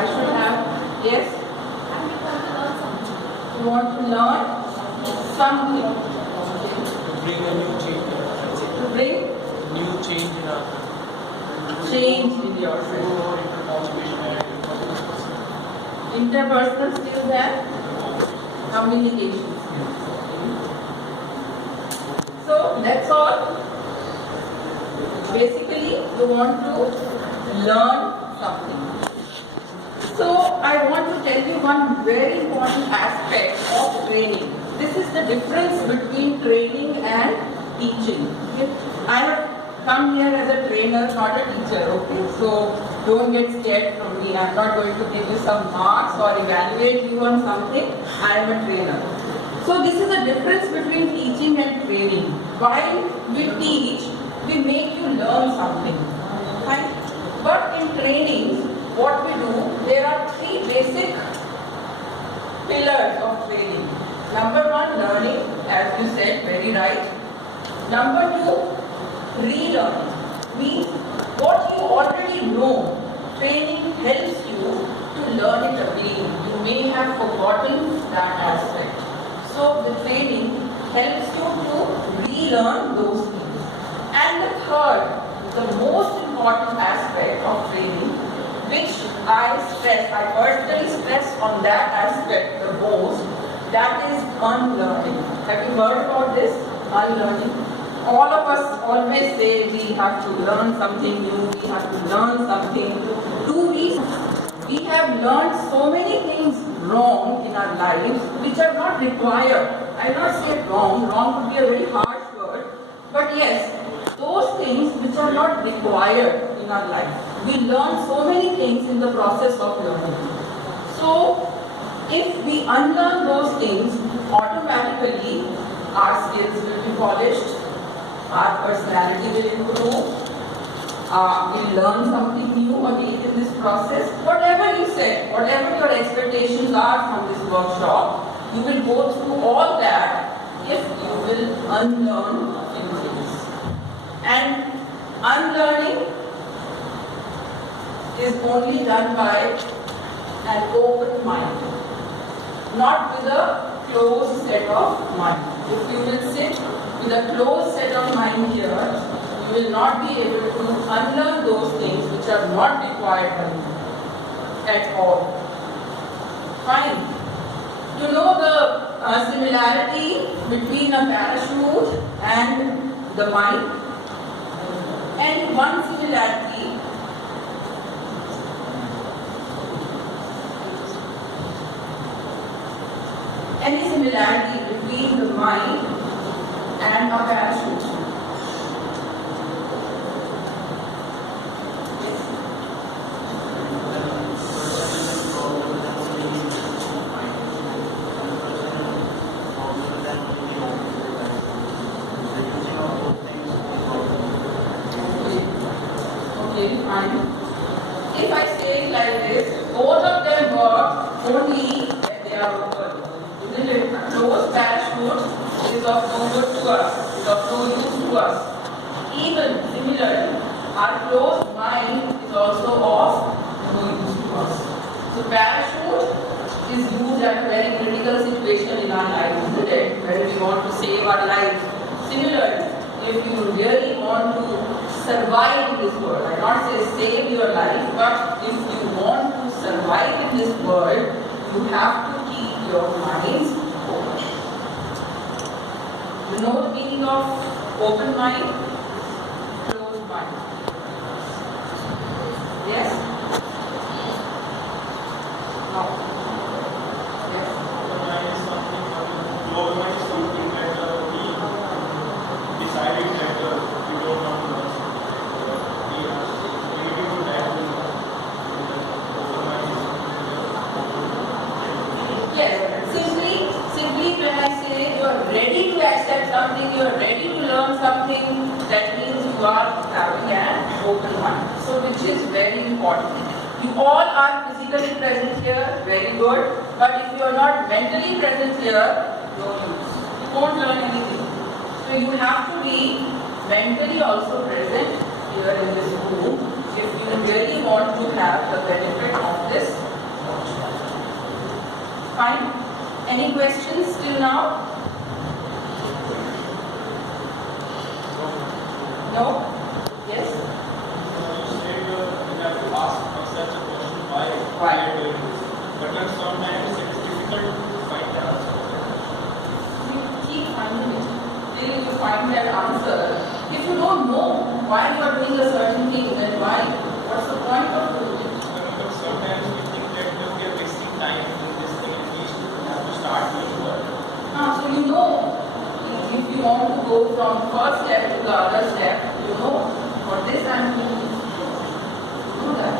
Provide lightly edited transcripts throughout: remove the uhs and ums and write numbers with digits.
I should have, yes? You want to learn something. To bring a new change. To bring New change in our change in yourself. Interpersonal skills and communication. So that's all. Basically, you want to learn something. So I want to tell you one very important aspect of training. This is the difference between training and teaching. Okay? I have come here as a trainer, not a teacher. Okay, so don't get scared from me. I'm not going to give you some marks or evaluate you on something. I am a trainer. So this is the difference between teaching and training. While we teach, we make you learn something. Right? But in training, what we do, there are three basic pillars of training. Number one, learning, as you said, very right. Number two, relearning. Means what you already know, training helps you to learn it again. You may have forgotten that aspect. So the training helps you to relearn those things. And the third, the most important aspect of training, which I personally stress on that aspect the most, that is unlearning. Have you heard about this? Unlearning. All of us always say we have to learn something new, we have to learn something. We have learned so many things wrong in our lives which are not required. I will not say wrong would be a very harsh word, but yes, those things which are not required in our life. We learn so many things in the process of learning. So, if we unlearn those things, automatically our skills will be polished, our personality will improve, we'll learn something new again in this process. Whatever you said, whatever your expectations are from this workshop, you will go through all that if you will unlearn a few things. And unlearning is only done by an open mind, not with a closed set of mind. If you will sit with a closed set of mind here, you will not be able to unlearn those things which are not required by you at all. Fine. To know the similarity between a parachute and the mind, and one similarity any similarity between the mind and a parachute. Okay, fine. If I say it like this, both of them work only when they are open. Isn't it? A closed parachute is of no good to us, is of no use to us. Even similarly, our closed mind is also of no use to us. So parachute is used at a very critical situation in our life, isn't it? When we want to save our life. Similarly, if you really want to survive in this world, I not say save your life, but if you want to survive in this world, you have to keep your minds open. You know the meaning of open mind? Closed mind. Yes? No. Yes? Closed mind is something that we decided that we don't want to learn. We are ready to that. Yes. Simply when I say you are ready to accept something, you are ready to learn something, that means you are having an open mind. So which is very important. You all are physically present here, very good. But if you are not mentally present here, no use. You won't learn anything. So you have to be mentally also present here in this room if you really want to have the benefit of this Fine. Any questions till now? No? Yes? You said you have to ask such a question why Why? you are doing this. But then sometimes it is difficult to find the answer. You keep finding it till you find that answer. If you don't know why you are doing a certain thing, then why? What's the point of doing it? But sometimes we think that we are wasting time in this thing, at least we have to start doing work. So you know, if you want to go from first step to the other step, you know, for this I'm doing this. You know that.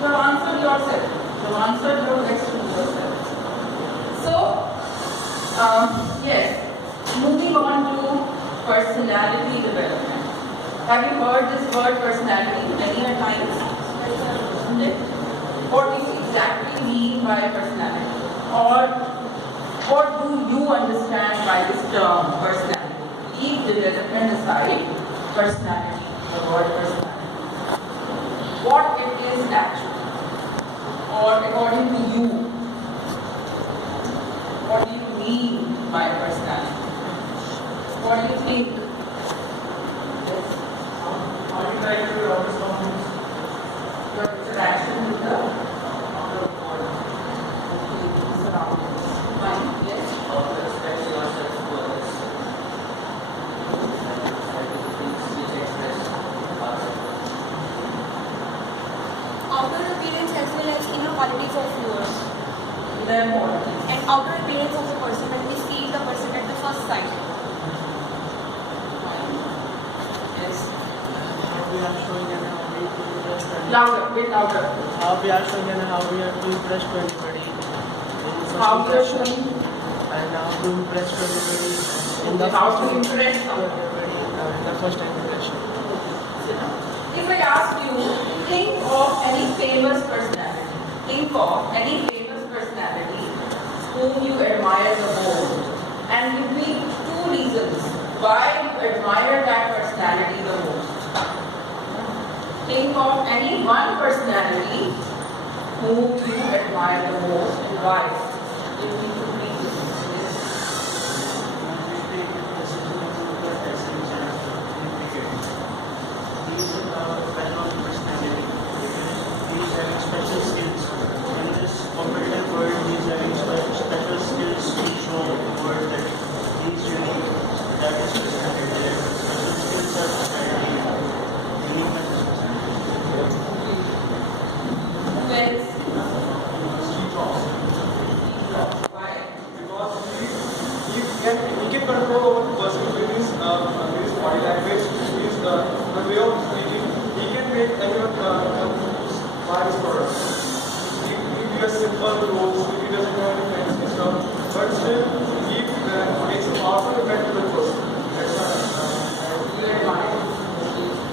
You have answered yourself. You have answered your question yourself. So, yes, moving on to personality development. Have you heard this word personality many a times? Isn't it? What do you exactly mean by personality? Or what do you understand by this term, personality? Leave development aside, personality, the word personality. What it is actually, or according to you, what do you mean by personality? What do you think? Yes. How do you like to understand Your interaction with the surroundings. Fine. Yes. How to express yourself to others. Which express ourselves. Outer appearance as well as inner qualities of yours. Their qualities. And outer appearance of a person when we see the person at the first sight. Fine. Yes. How we are showing and how we to impress anybody. Louder, bit louder. How we are showing and how we are to impress to anybody. In first How you are impression. showing, And how to impress to anybody. In the how first to time- impress to someone. everybody in the first time impression. If I ask you, think of any famous personality. Think of any famous personality whom you admire the most. And give me 2 reasons why you admire that personality the most. Think of any one personality whom you admire the most and why. Give me 2 reasons. Special skills in this competitive world. He's having special skills to show the world that he's unique. That is personality. Special skills are personality. Uniqueness is personality. Who else? Steve Jobs. Why? Because he can control over the person with his body language, his the way of speaking. He can make anyone buy his products. He wears simple clothes. He doesn't have any fancy stuff.